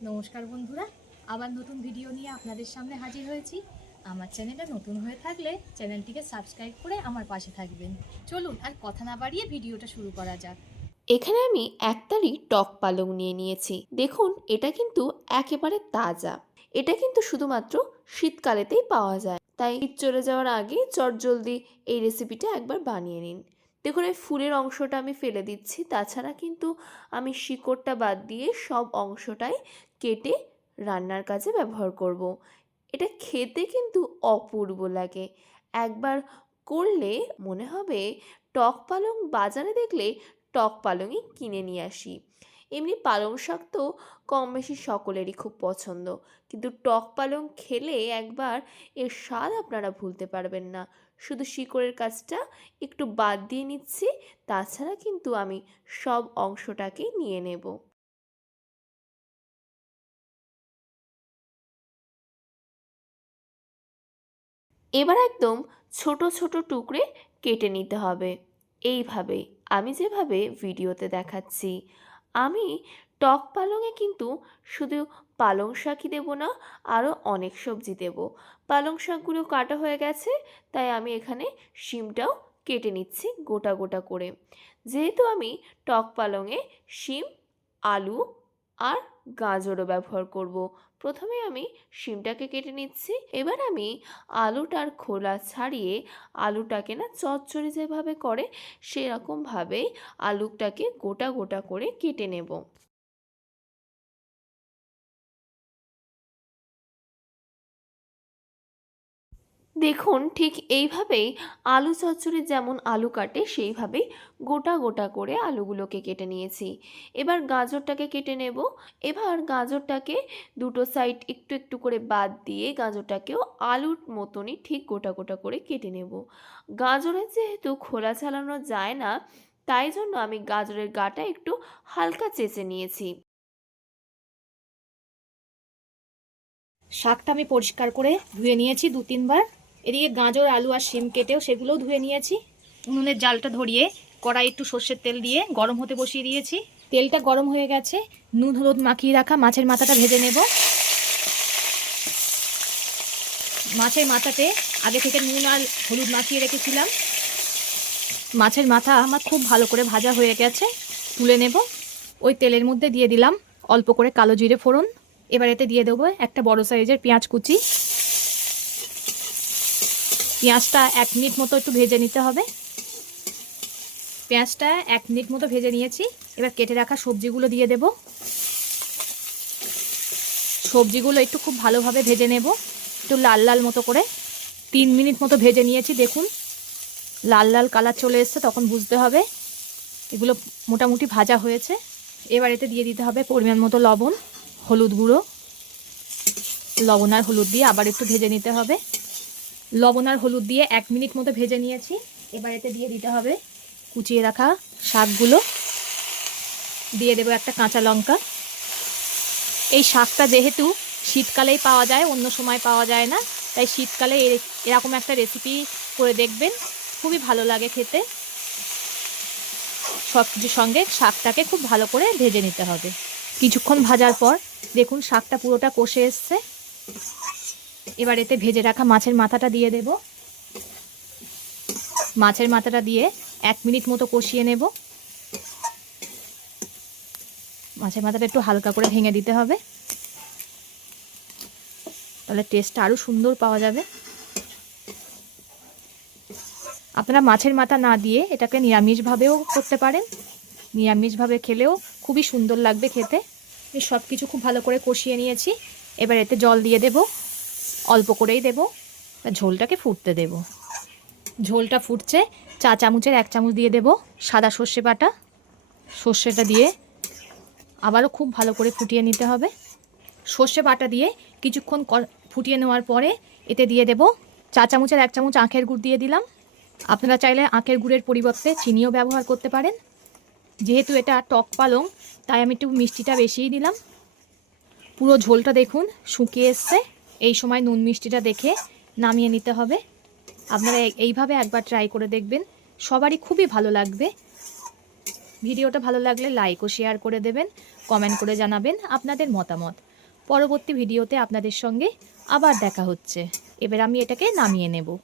নমস্কার বন্ধুরা, আবার নতুন ভিডিও নিয়ে আপনাদের সামনে হাজির হয়েছি। আমার চ্যানেলটা নতুন হয়ে থাকলে চ্যানেলটিকে সাবস্ক্রাইব করে আমার পাশে থাকবেন। চলুন আর কথা না বাড়িয়ে ভিডিওটা শুরু করা যাক। এখানে আমি একতারি টক পালং নিয়ে নিয়েছি। দেখুন, এটা কিন্তু একেবারে তাজা। এটা কিন্তু শুধুমাত্র শীতকালেতেই পাওয়া যায়, তাই শীত চলে যাওয়ার আগে চটজলদি এই রেসিপিটা একবার বানিয়ে নিন। দেখুন, এই ফুলের অংশটা আমি ফেলে দিচ্ছি, তাছাড়া কিন্তু আমি শিকড়টা বাদ দিয়ে সব অংশটাই কেটে রান্নার কাজে ব্যবহার করব। এটা খেতে কিন্তু অপূর্ব লাগে। একবার করলে মনে হবে টক পালং বাজারে দেখলে টক পালংই কিনে নিয়ে আসি। এমনি পালং শাক তো কম বেশি সকলেরই খুব পছন্দ, কিন্তু টক পালং খেলে একবার এর স্বাদ আপনারা ভুলতে পারবেন না। শুধু শিকড়ের কাজটা একটু বাদ দিয়ে নিচ্ছি, তাছাড়া কিন্তু আমি সব অংশটাকেই নিয়ে নেব। এবার একদম ছোট ছোট টুকরে কেটে নিতে হবে, এইভাবে আমি যেভাবে ভিডিওতে দেখাচ্ছি। আমি টক পালংয়ে কিন্তু শুধু পালং শাকই দেবো না, আরও অনেক সবজি দেব। পালং শাকগুলো কাটা হয়ে গেছে, তাই আমি এখানে শিমটাও কেটে নিচ্ছি গোটা গোটা করে। যেহেতু আমি টক পালংয়ে শিম, আলু আর গাজরও ব্যবহার করব, প্রথমে আমি শিমটাকে কেটে নিচ্ছি। এবার আমি আলুটার খোলা ছাড়িয়ে আলুটাকে না চচ্চড়ি যেভাবে করে সেরকমভাবেই আলুটাকে গোটা গোটা করে কেটে নেব। দেখুন, ঠিক এইভাবেই আলু চচ্চড়ি যেমন আলু কাটে সেইভাবেই গোটা গোটা করে আলুগুলোকে কেটে নিয়েছি। এবার গাজরটাকে কেটে নেব। এবার গাজরটাকে দুটো সাইড একটু একটু করে বাদ দিয়ে গাজরটাকেও আলুর মতনই ঠিক গোটা গোটা করে কেটে নেব। গাজরের যেহেতু খোলা ছাড়ানো যায় না, তাই জন্য আমি গাজরের গাটা একটু হালকা চেঁচে নিয়েছি। শাকটা আমি পরিষ্কার করে ধুয়ে নিয়েছি 2-3 বার। এদিকে গাজর, আলু আর শিম কেটেও সেগুলোও ধুয়ে নিয়েছি। উনুনের জালটা ধরিয়ে কড়াই একটু সর্ষের তেল দিয়ে গরম হতে বসিয়ে দিয়েছি। তেলটা গরম হয়ে গেছে, নুন হলুদ মাখিয়ে রাখা মাছের মাথাটা ভেজে নেব। মাছের মাথাতে আগে থেকে নুন আর হলুদ মাখিয়ে রেখেছিলাম। মাছের মাথা আমার খুব ভালো করে ভাজা হয়ে গেছে, তুলে নেব। ওই তেলের মধ্যে দিয়ে দিলাম অল্প করে কালো জিরে ফোড়ন। এবার এতে দিয়ে দেবো একটা বড় সাইজের পেঁয়াজ কুচি। পেঁয়াজটা 1 মিনিট মতো একটু ভেজে নিতে হবে। পেঁয়াজটা 1 মিনিট মতো ভেজে নিয়েছি। এবার কেটে রাখা সবজিগুলো দিয়ে দেব। সবজিগুলো একটু খুব ভালোভাবে ভেজে নেব, একটু লাল লাল মতো করে। 3 মিনিট মতো ভেজে নিয়েছি, দেখুন লাল লাল কালার চলে এসছে, তখন বুঝতে হবে এগুলো মোটামুটি ভাজা হয়েছে। এবার এতে দিয়ে দিতে হবে পরিমাণ মতো লবণ, হলুদ গুঁড়ো। লবণ আর হলুদ দিয়ে আবার একটু ভেজে নিতে হবে। লবণ আর হলুদ দিয়ে 1 মিনিট মতো ভেজে নিয়েছি। এবার এতে দিয়ে দিতে হবে কুচিয়ে রাখা শাকগুলো। দিয়ে দেবো একটা কাঁচা লঙ্কা। এই শাকটা যেহেতু শীতকালেই পাওয়া যায়, অন্য সময় পাওয়া যায় না, তাই শীতকালে এরকম একটা রেসিপি করে দেখবেন, খুবই ভালো লাগে খেতে। সব কিছুর সঙ্গে শাকটাকে খুব ভালো করে ভেজে নিতে হবে। কিছুক্ষণ ভাজার পর দেখুন শাকটা পুরোটা কষে এসছে। এবার এতে ভেজে রাখা মাছের মাথাটা দিয়ে দেব। মাছের মাথাটা দিয়ে 1 মিনিট মতো কষিয়ে নেব। মাছের মাথাটা একটু হালকা করে ভেঙে দিতে হবে, তাহলে টেস্টটা আরও সুন্দর পাওয়া যাবে। আপনারা মাছের মাথা না দিয়ে এটাকে নিরামিষভাবেও করতে পারেন। নিরামিষভাবে খেলেও খুবই সুন্দর লাগবে খেতে। আমি সব কিছু খুব ভালো করে কষিয়ে নিয়েছি। এবার এতে জল দিয়ে দেব, অল্প করেই দেব, ঝোলটাকে ফুটতে দেব। ঝোলটা ফুটছে, চা চামচের 1 চামচ দিয়ে দেব সাদা সর্ষে বাটা। সর্ষেটা দিয়ে আবারও খুব ভালো করে ফুটিয়ে নিতে হবে। সর্ষে বাটা দিয়ে কিছুক্ষণ ফুটিয়ে নেওয়ার পরে এতে দিয়ে দেব চা চামচের 1 চামচ আখের গুড় দিয়ে দিলাম। আপনারা চাইলে আখের গুড়ের পরিবর্তে চিনিও ব্যবহার করতে পারেন। যেহেতু এটা টক পালং, তাই আমি একটু মিষ্টিটা বেশিই দিলাম। পুরো ঝোলটা দেখুন শুকিয়ে এসছে। এই সময় নুন মিষ্টিটা দেখে নামিয়ে নিতে হবে। আপনারা এইভাবে একবার ট্রাই করে দেখবেন, সবারই খুবই ভালো লাগবে। ভিডিওটা ভালো লাগলে লাইক ও শেয়ার করে দেবেন, কমেন্ট করে জানাবেন আপনাদের মতামত। পরবর্তী ভিডিওতে আপনাদের সঙ্গে আবার দেখা হচ্ছে। এবার আমি এটাকে নামিয়ে নেব।